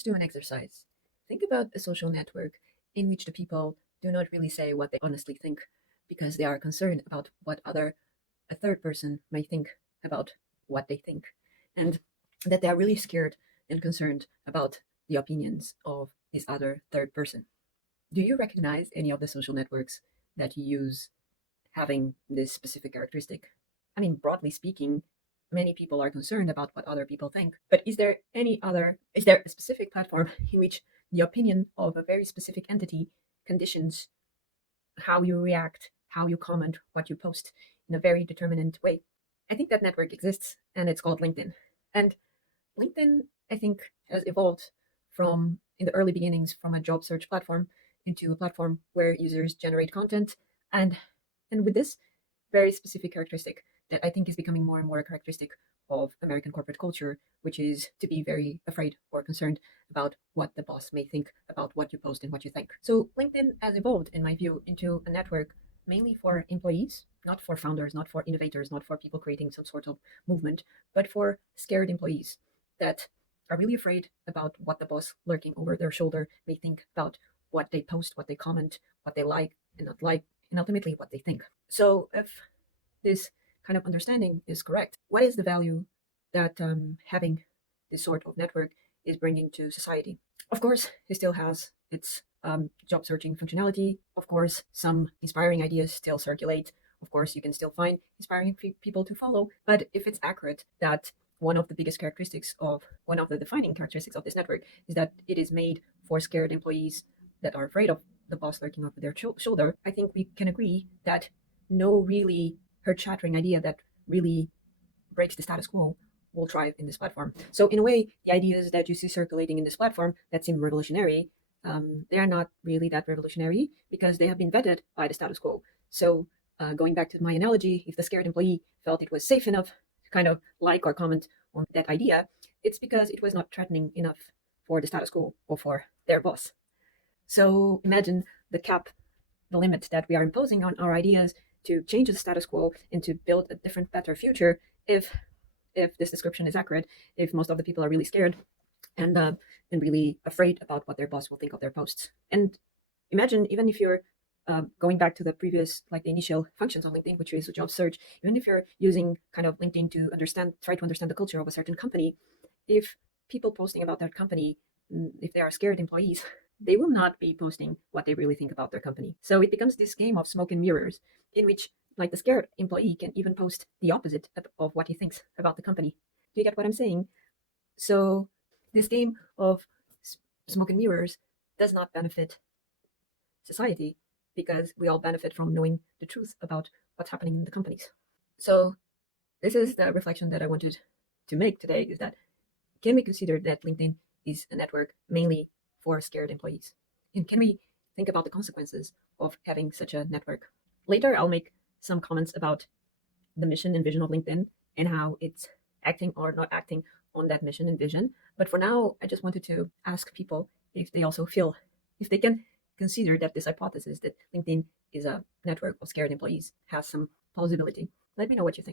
Let's do an exercise. Think about a social network in which the people do not really say what they honestly think because they are concerned about what a third person may think about what they think, and that they are really scared and concerned about the opinions of this other third person. Do you recognize any of the social networks that you use having this specific characteristic? I mean, broadly speaking, many people are concerned about what other people think. But is there a specific platform in which the opinion of a very specific entity conditions how you react, how you comment, what you post in a very determinant way? I think that network exists and it's called LinkedIn. And LinkedIn, I think, has evolved from, in the early beginnings, from a job search platform into a platform where users generate content and with this very specific characteristic that I think is becoming more and more a characteristic of American corporate culture, which is to be very afraid or concerned about what the boss may think about what you post and what you think. So LinkedIn has evolved, in my view, into a network mainly for employees, not for founders, not for innovators, not for people creating some sort of movement, but for scared employees that are really afraid about what the boss lurking over their shoulder may think about what they post, what they comment, what they like and not like, and ultimately what they think. So if this kind of understanding is correct, what is the value that having this sort of network is bringing to society? Of course, it still has its job searching functionality. Of course, some inspiring ideas still circulate. Of course, you can still find inspiring people to follow. But if it's accurate that one of the defining characteristics of this network is that it is made for scared employees that are afraid of the boss lurking over their shoulder, I think we can agree that no really earth-shattering idea that really breaks the status quo will thrive in this platform. So in a way, the ideas that you see circulating in this platform that seem revolutionary, they are not really that revolutionary because they have been vetted by the status quo. So going back to my analogy, if the scared employee felt it was safe enough to kind of like or comment on that idea, it's because it was not threatening enough for the status quo or for their boss. So imagine the limit that we are imposing on our ideas to change the status quo and to build a different, better future if this description is accurate, if most of the people are really scared and really afraid about what their boss will think of their posts. And imagine, even if you're going back to the previous, like the initial functions on LinkedIn, which is a job search, even if you're using kind of LinkedIn to try to understand the culture of a certain company, if people posting about that company, if they are scared employees, they will not be posting what they really think about their company. So it becomes this game of smoke and mirrors in which, like, the scared employee can even post the opposite of what he thinks about the company. Do you get what I'm saying? So this game of smoke and mirrors does not benefit society because we all benefit from knowing the truth about what's happening in the companies. So this is the reflection that I wanted to make today, is that can we consider that LinkedIn is a network mainly for scared employees? And can we think about the consequences of having such a network? Later, I'll make some comments about the mission and vision of LinkedIn and how it's acting or not acting on that mission and vision. But for now, I just wanted to ask people if they can consider that this hypothesis that LinkedIn is a network of scared employees has some plausibility. Let me know what you think.